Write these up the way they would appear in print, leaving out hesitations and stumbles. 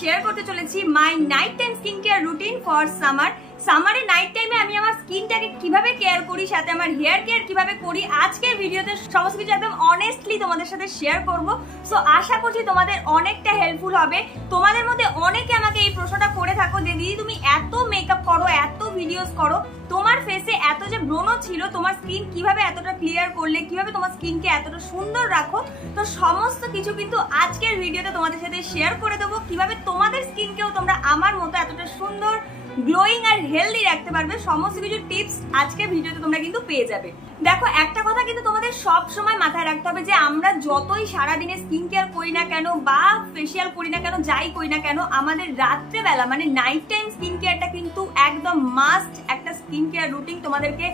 Share করতে চলেছি my night time skin care routine for summer. সামারে নাইট টাইমে আমি আমার স্কিনটাকে কিভাবে কেয়ার করি, সাথে আমার হেয়ার কেয়ার কিভাবে করি, আজকের ভিডিওতে সমস্ত কিছু একদম অনেস্টলি তোমাদের সাথে শেয়ার করব। সো আশা করছি তোমাদের অনেকটা হেল্পফুল হবে। তোমাদের মধ্যে অনেকে আমাকে এই প্রশ্নটা করে থাকো যে দিদি তুমি এত মেকআপ করো, এত ভিডিওস করো, তোমার ফেসে এত যে ব্রণ ছিল, তোমার স্কিন কিভাবে এতটা ক্লিয়ার করলে, কিভাবে তোমার স্কিনকে এতটা সুন্দর রাখো। তো সমস্ত কিছু কিন্তু আজকের ভিডিওতে তোমাদের সাথে শেয়ার করে দেবো, কিভাবে তোমাদের স্কিনকেও তোমরা আমার মতো এতটা সুন্দর, গ্লোয়িং আর হেলদি রাখতে পারবে। সমস্ত কিছু টিপস আজকের ভিডিওতে তোমরা কিন্তু পেয়ে যাবে। দেখো, একটা কথা কিন্তু তোমাদের সব সময় মাথায় রাখতে হবে যে আমরা যতই সারাদিনে স্কিন কেয়ার করি না কেন বা ফেসিয়াল করি না কেন, যাই করি না কেন, আমাদের রাত্রেবেলা মানে নাইট টাইম স্কিন কেয়ারটা কিন্তু একদম মাস্ট। একটা স্কিন কেয়ার রুটিন তোমাদেরকে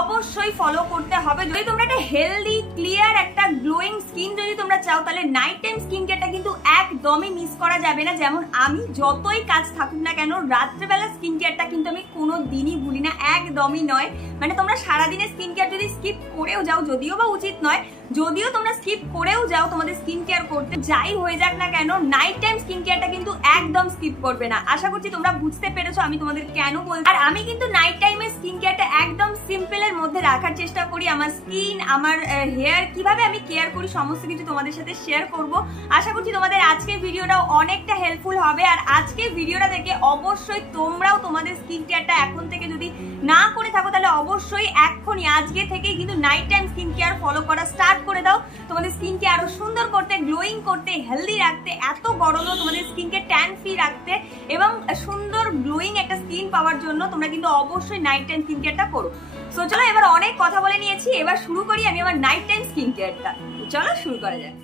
অবশ্যই ফলো করতে হবে। যদি তোমরা একটা হেলদি, ক্লিয়ার, একটা গ্লোয়িং স্কিন যদি তোমরা চাও, তাহলে নাইট টাইম স্কিন কেয়ারটা কিন্তু একদমই মিস করা যাবে না। যেমন আমি যতই কাজ থাকুক না কেন, রাত্রেবেলা স্কিন কেয়ারটা কিন্তু আমি কোনো দিনই ভুলি না, একদমই নয়। মানে তোমরা সারাদিনে স্কিন কেয়ার যদি স্কিপ করেও যাও, যদিও বা উচিত নয়, যদিও তোমরা স্কিপ করেও যাও তোমাদের স্কিন কেয়ার করতে, যাই হয়ে যাক না কেন, নাইট টাইম স্কিন কেয়ারটা কিন্তু একদম স্কিপ করবে না। আশা করছি তোমরা বুঝতে পেরেছো আমি তোমাদের কেন বলছি। আর আমি কিন্তু নাইট টাইমে স্কিন কেয়ারটা একদম সিম্পলের মধ্যে রাখার চেষ্টা করি। আমার স্কিন, আমার হেয়ার কিভাবে আমি কেয়ার করি, সমস্ত কিছু তোমাদের সাথে শেয়ার করব। আশা করছি তোমাদের আজকের ভিডিওটাও অনেকটা হেল্পফুল হবে। আর আজকের ভিডিওটা দেখে অবশ্যই তোমরাও তোমাদের স্কিন কেয়ারটা এখন থেকে যদি না করে থাকো, তাহলে অবশ্যই এখনই আজকে থেকেই কিন্তু night time skin care follow করা স্টার্ট করে দাও। তোমাদের স্কিনকে আরো সুন্দর করতে, গ্লোয়িং করতে, হেলদি রাখতে, এত গরমও তোমাদের স্কিনকে ট্যান ফ্রি রাখতে এবং সুন্দর গ্লোয়িং একটা স্কিন পাওয়ার জন্য তোমরা কিন্তু অবশ্যই নাইট টাইম স্কিন কেয়ারটা করো। তো চলো, এবার অনেক কথা বলে নিয়েছি, এবার শুরু করি আমি আমার নাইট টাইম স্কিন কেয়ারটা। চলো শুরু করা যাক।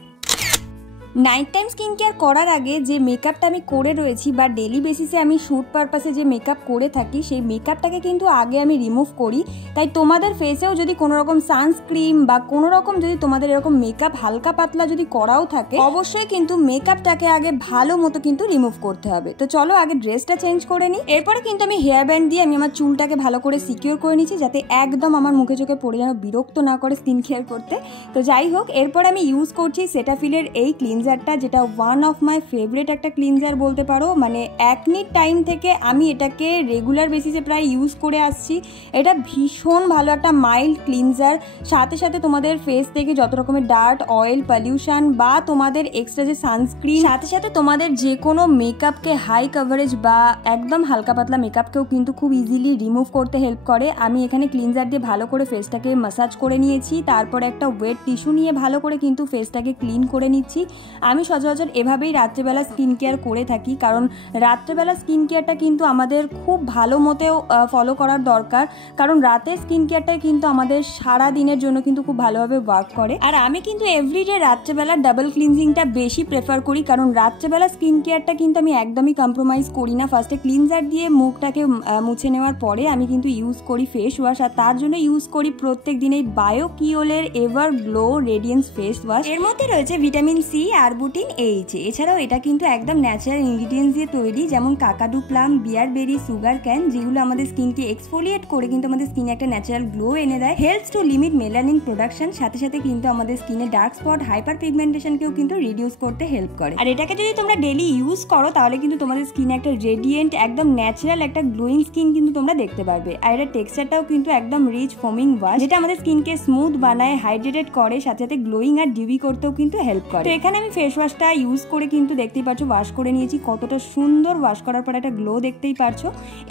নাইট টাইম স্কিন কেয়ার করার আগে যে মেকআপটা আমি করে রয়েছি বা ডেলি বেসিসে আমি শ্যুট পারপাসে যে মেকআপ করে থাকি, সেই মেকআপটাকে কিন্তু আগে আমি রিমুভ করি। তাই তোমাদের ফেসেও যদি কোনো রকম সানস্ক্রিন বা কোনো রকম যদি তোমাদের এরকম মেকআপ হালকা পাতলা যদি করাও থাকে, অবশ্যই কিন্তু মেকআপটাকে আগে ভালো মতো কিন্তু রিমুভ করতে হবে। তো চলো আগে ড্রেসটা চেঞ্জ করে নিই। এরপরে কিন্তু আমি হেয়ার ব্যান্ড দিয়ে আমি আমার চুলটাকে ভালো করে সিকিউর করে নিচ্ছি, যাতে একদম আমার মুখে চোখে পড়ে যেন বিরক্ত না করে স্কিন কেয়ার করতে। তো যাই হোক, এরপর আমি ইউজ করছি সেটাফিলের এই ক্লিনজারটা, যেটা ওয়ান অফ মাই ফেভারিট একটা ক্লিনজার বলতে পারো। মানে একনির টাইম থেকে আমি এটাকে রেগুলার বেসিসে প্রায় ইউজ করে আসছি। এটা ভীষণ ভালো একটা মাইল্ড ক্লিনজার, সাথে সাথে তোমাদের ফেস থেকে যত রকমের ডার্ট, অয়েল, পলিউশন বা তোমাদের এক্সট্রা যে সানস্ক্রিন, সাথে সাথে তোমাদের যে কোনো মেকআপকে হাই কভারেজ বা একদম হালকা পাতলা মেকআপকেও কিন্তু খুব ইজিলি রিমুভ করতে হেল্প করে। আমি এখানে ক্লিনজার দিয়ে ভালো করে ফেসটাকে ম্যাসাজ করে নিয়েছি, তারপরে একটা ওয়েট টিস্যু নিয়ে ভালো করে কিন্তু ফেসটাকে ক্লিন করে নিচ্ছি। আমি সচরাচর এভাবেই রাত্রেবেলা স্কিন কেয়ার করে থাকি, কারণ রাত্রেবেলা স্কিন কেয়ারটা কিন্তু আমাদের খুব ভালো মতেও ফলো করার দরকার, কারণ রাতের স্কিন কেয়ারটা কিন্তু আমাদের সারা দিনের জন্য কিন্তু খুব ভালোভাবে ওয়ার্ক করে। আর আমি কিন্তু এভরিডে রাত্রেবেলা ডাবল ক্লিনজিংটা বেশি প্রেফার করি, কারণ রাত্রেবেলা স্কিন কেয়ারটা কিন্তু আমি একদমই কম্প্রোমাইজ করি না। ফার্স্টে ক্লিনজার দিয়ে মুখটাকে মুছে নেওয়ার পরে আমি কিন্তু ইউজ করি ফেস ওয়াশ, আর তার জন্য ইউজ করি প্রত্যেক দিন এই বায়োকিওলের ever glow radiance face wash. এর মধ্যে রয়েছে ভিটামিন সি, আরবুটিন, এছাড়াও এটা কিন্তু একদম ন্যাচারাল ইনগ্রিডিয়েন্টস দিয়ে তৈরি, যেমন কাকাডু প্লাম, বিয়ারবেরি, সুগার ক্যান, যেগুলো আমাদের স্কিনকে এক্সফোলিয়েট করে কিন্তু আমাদের স্কিনে একটা ন্যাচারাল গ্লো এনে দেয়। Helps to limit melanin production, সাথে সাথে কিন্তু আমাদের স্কিনে ডার্ক স্পট, হাইপার পিগমেন্টেশনকেও কিন্তু রিডিউস করতে হেল্প করে। আর এটাকে যদি তোমরা ডেলি ইউজ করো, তাহলে কিন্তু তোমাদের স্কিনে একটা রেডিয়েন্ট, একদম ন্যাচারাল একটা গ্লোয়িং স্কিন কিন্তু তোমরা দেখতে পারবে। আর এটার টেক্সচারটাও কিন্তু একদম রিচ ফোমিং ওয়াশ, যেটা আমাদের স্কিনকে স্মুথ বানায়, হাইড্রেটেড করে, সাথে সাথে গ্লোয়িং আর ডিউই করতেও কিন্তু হেল্প করে। তো এখানে আমি ফেস ওয়াশটা ইউজ করে কিন্তু দেখতেই পাচ্ছ ওয়াশ করে নিয়েছি, কতটা সুন্দর ওয়াশ করার পর একটা গ্লো দেখতেই পারছো।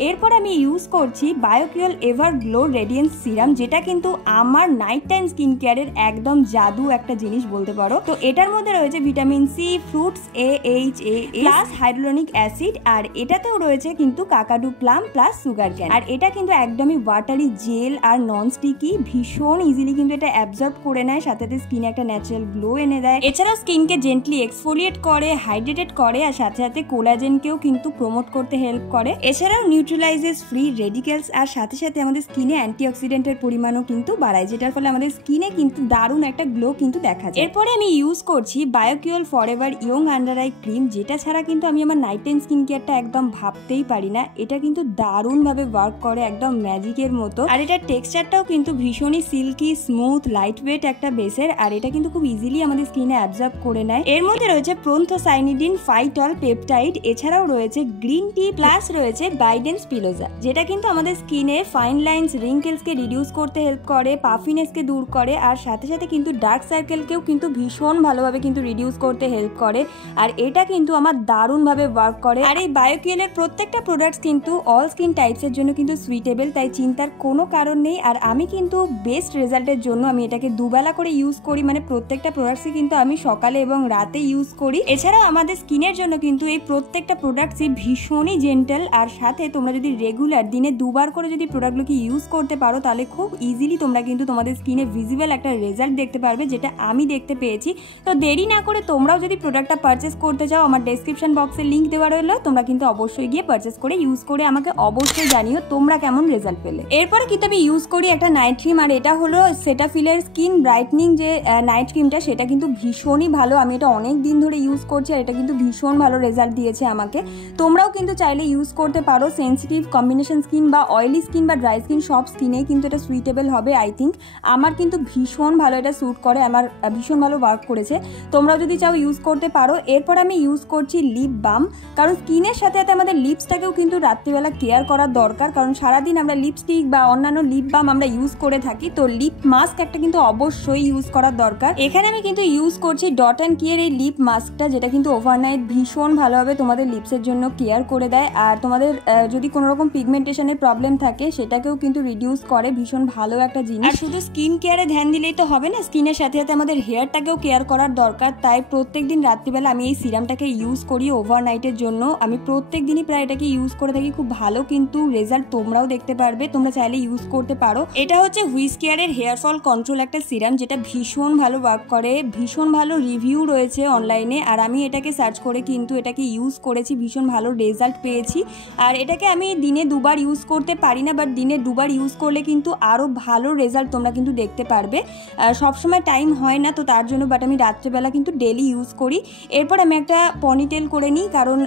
এরপর আমি ইউজ করছি বায়োকিওল এভার গ্লো রেডিয়েন্স সিরাম, যেটা কিন্তু আমার নাইট টাইম স্কিন কেয়ারের একদম জাদু একটা জিনিস বলতে পারো। তো এটার মধ্যে রয়েছে vitamin C, fruits, AHA plus hyaluronic acid, আর এটাতেও রয়েছে কিন্তু kakadu plum plus sugar cane. আর এটা কিন্তু একদমই ওয়াটারি জেল আর নন স্টিকি, ভীষণ ইজিলি কিন্তু এটা অ্যাবজর্ব করে নেয়, সাথে সাথে স্কিনে একটা ন্যাচারাল গ্লো এনে দেয়। এছাড়াও স্কিনকে জেন্টলি এক্সফোলিয়েট করে, হাইড্রেটেড করে, আর সাথে সাথে কোলাজেনকেও কিন্তু প্রমোট করতে হেল্প করে। এছাড়াও নিউট্রালাইজেস ফ্রি রেডিক্যালস, আর সাথে সাথে আমাদের স্কিনে অ্যান্টিঅক্সিডেন্টের পরিমাণও কিন্তু বাড়ায়, যেটার ফলে আমাদের স্কিনে কিন্তু দারুণ একটা গ্লো কিন্তু দেখা যায়। এরপরে আমি ইউজ করছি বায়োকিওল forever young under eye cream, যেটা ছাড়া কিন্তু আমি আমার নাইট টাইম স্কিন কেয়ারটা একদম ভাবতেই পারি না। এটা কিন্তু দারুণ ভাবে ওয়ার্ক করে, একদম ম্যাজিকের মতো। আর এটার টেক্সচারটাও কিন্তু ভীষণই সিল্কি, স্মুথ, লাইট ওয়েট একটা বেসের, আর এটা কিন্তু খুব ইজিলি আমাদের স্কিনে অ্যাবজর্ব করে নেয়। যায়। এর মধ্যে রয়েছে প্রোন্থোসাইনিডিন, ফাইটল, পেপটাইড, এছাড়াও রয়েছে গ্রিন টি, প্লাস রয়েছে বাইডেন স্পিলোজা, যেটা কিন্তু আমাদের স্কিনে ফাইন লাইন্স, রিঙ্কেলসকে রিডিউস করতে হেল্প করে, পাফিনেসকে দূর করে, আর সাথে সাথে কিন্তু ডার্ক সার্কেলকেও কিন্তু ভীষণ ভালোভাবে কিন্তু রিডিউস করতে হেল্প করে। আর এটা কিন্তু আমার দারুণভাবে ওয়ার্ক করে। আর এই বায়োকিউলের প্রত্যেকটা প্রোডাক্টস কিন্তু অল স্কিন টাইপসের জন্য কিন্তু সুইটেবল, তাই চিন্তার কোনো কারণ নেই। আর আমি কিন্তু বেস্ট রেজাল্টের জন্য আমি এটাকে দুবেলা করে ইউজ করি, মানে প্রত্যেকটা প্রোডাক্টসই কিন্তু আমি সকালে এবং রাতে ইউজ করি। এছাড়াও আমাদের স্কিনের জন্য কিন্তু এই প্রত্যেকটা প্রোডাক্টসই ভীষণই জেন্টাল। আর সাথে তোমরা যদি রেগুলার দিনে দুবার করে যদি প্রোডাক্টগুলোকে ইউজ করতে পারো, তাহলে খুব ইজিলি তোমরা কিন্তু তোমাদের স্কিনে ভিজিবল একটা রেজাল্ট দেখতে পারবে, যেটা আমি দেখতে পেয়েছি। তো দেরি না করে তোমরাও যদি প্রোডাক্টটা পারচেস করতে চাও, আমার ডেসক্রিপশন বক্সে লিঙ্ক দেওয়া রইলো, তোমরা কিন্তু অবশ্যই গিয়ে পারচেস করে ইউজ করে আমাকে অবশ্যই জানিও তোমরা কেমন রেজাল্ট পেলে। এরপরে কিন্তু আমি ইউজ করি একটা নাইট ক্রিম, আর এটা হলো সেটাফিলের স্কিন ব্রাইটনিং যে নাইট ক্রিমটা, সেটা কিন্তু ভীষণই ভালো। আমি এটা অনেক দিন ধরে ইউজ করছি আর এটা কিন্তু ভীষণ ভালো রেজাল্ট দিয়েছে আমাকে। তোমরাও কিন্তু চাইলে ইউজ করতে পারো। সেন্সিটিভ, কম্বিনেশন স্কিন বা অয়েলি স্কিন বা ড্রাই স্কিন সব স্কিনেই কিন্তু এটা সুইটেবল হবে আই থিঙ্ক। আমার কিন্তু ভীষণ ভালো এটা স্যুট করে, আমার ভীষণ ভালো ওয়ার্ক করেছে। তোমরাও যদি চাও ইউজ করতে পারো। এরপর আমি ইউজ করছি লিপ বাম, কারণ স্কিনের সাথে সাথে আমাদের লিপসটাকেও কিন্তু রাত্রিবেলা কেয়ার করার দরকার, কারণ সারাদিন আমরা লিপস্টিক বা অন্যান্য লিপ বাম আমরা ইউজ করে থাকি। তো লিপ মাস্ক একটা কিন্তু অবশ্যই ইউজ করার দরকার। এখানে আমি কিন্তু ইউজ করছি ডট অ্যান্ড কিয়ের এই লিপ মাস্কটা, যেটা কিন্তু ওভারনাইট ভীষণ ভালোভাবে তোমাদের লিপসের জন্য কেয়ার করে দেয়। আর তোমাদের যদি কোনো রকম পিগমেন্টেশনের প্রবলেম থাকে সেটাকেও কিন্তু রিডিউস করে, ভীষণ ভালো একটা জিনিস। আর শুধু স্কিন কেয়ারে ধ্যান দিলেই তো হবে না, স্কিনের সাথে সাথে আমাদের হেয়ারটাকেও কেয়ার করার দরকার। তাই প্রত্যেকদিন রাত্রিবেলা আমি এই সিরামটাকে ইউজ করি ওভারনাইটের জন্য। আমি প্রত্যেক দিনই প্রায় এটাকে ইউজ করে থাকি, খুব ভালো কিন্তু রেজাল্ট তোমরাও দেখতে পারবে, তোমরা চাইলে ইউজ করতে পারো। এটা হচ্ছে হুইস কেয়ারের হেয়ার ফল কন্ট্রোল একটা সিরাম, যেটা ভীষণ ভালো ওয়ার্ক করে, ভীষণ ভালো রিভিউ রয়েছে অনলাইনে। আর আমি এটাকে সার্চ করে কিন্তু এটাকে ইউজ করেছি, ভীষণ ভালো রেজাল্ট পেয়েছি। আর এটাকে আমি দিনে দুবার ইউজ করতে পারি না, বাট দিনে দুবার ইউজ করলে কিন্তু আরও ভালো রেজাল্ট তোমরা কিন্তু দেখতে পারবে। সবসময় টাইম হয় না তো তার জন্য, বাট আমি রাত্রেবেলা কিন্তু ডেলি ইউজ করি। এরপর আমি একটা পনিটেল করে নিই, কারণ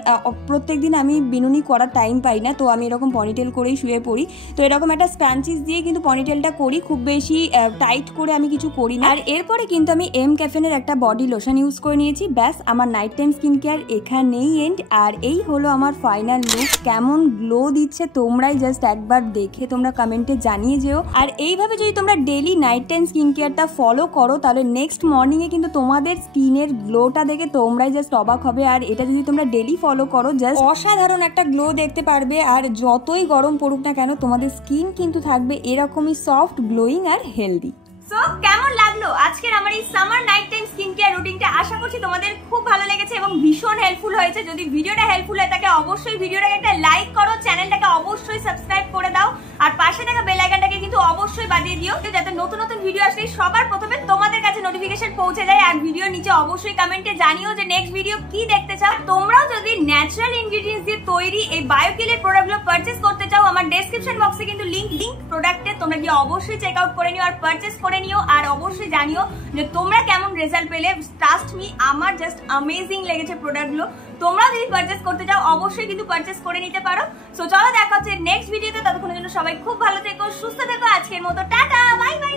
প্রত্যেক দিন আমি বিনুনি করার টাইম পাই না, তো আমি এরকম পনিটেল করেই শুয়ে পড়ি। তো এরকম একটা স্প্যাঞ্চিস দিয়ে কিন্তু পনিটেলটা করি, খুব বেশি টাইট করে আমি কিছু করি না। আর এরপরে কিন্তু আমি এম ক্যাফেনের একটা বডি লোশন ইউজ করে নিয়েছি। ব্যাস, আমার নাইট টাইম স্কিন কেয়ার এখানেই এন্ড। আর এই হলো আমার ফাইনাল লুক। কেমন গ্লো দিচ্ছে তোমরাই জাস্ট একবার দেখে তোমরা কমেন্টে জানিয়ে যেও। আর এইভাবে যদি তোমরা ডেলি নাইট টাইম স্কিন কেয়ারটা ফলো করো, তাহলে নেক্সট মর্নিংয়ে কিন্তু তোমাদের স্কিনের গ্লোটা দেখে তোমরাই জাস্ট অবাক হবে। আর এটা যদি তোমরা ডেলি ফলো করো, জাস্ট অসাধারণ একটা গ্লো দেখতে পারবে। আর যতই গরম পড়ুক না কেন, তোমাদের স্কিন কিন্তু থাকবে এরকমই সফট, গ্লোয়িং আর হেলদি। সো কেমন লাগলো আজকের আমার এই summer night time skin care রুটিনটা? আশা করছি তোমাদের খুব ভালো লেগেছে এবং ভীষণ হেল্পফুল হয়েছে। যদি ভিডিওটা হেল্পফুল হয় তাকে অবশ্যই ভিডিওটাকে একটা লাইক করো, চ্যানেলটাকে অবশ্যই সাবস্ক্রাইব করে দাও, আর পাশে থাকা বেল আইকনটাকে কিন্তু অবশ্যই বাজিয়ে দিও, যাতে নতুন নতুন ভিডিও আসলে সবার প্রথমে তোমাদের কাছে নোটিফিকেশন পৌঁছে যায়। আর ভিডিও নিচে অবশ্যই কমেন্টে জানিও যে নেক্সট ভিডিও কি দেখতে চাও। তোমরাও যদি ন্যাচারাল ইনগ্রেডিয়েন্টস দিয়ে তৈরি এই বায়োকিউলের প্রোডাক্টগুলো পারচেজ করতে চাও, আমার ডেসক্রিপশন বক্সে কিন্তু লিংক প্রোডাক্টে তোমরা গিয়ে অবশ্যই চেক আউট করে নিও আর পারচেজ করে নিও। আর অবশ্যই জানিও যে তোমরা কেমন রেজাল্ট পেলে। ট্রাস্ট মি, আমার জাস্ট অ্যামেজিং লেগেছে প্রোডাক্টগুলো। তোমরাও যদি পারচেজ করতে চাও অবশ্যই কিন্তু পারচেজ করে নিতে পারো। সো চলো দেখা হচ্ছে নেক্সট ভিডিওতে, ততক্ষণের জন্য সবাই খুব ভালো থেকো, সুস্থ থেকো। আজকের মতো টাটা, বাই বাই।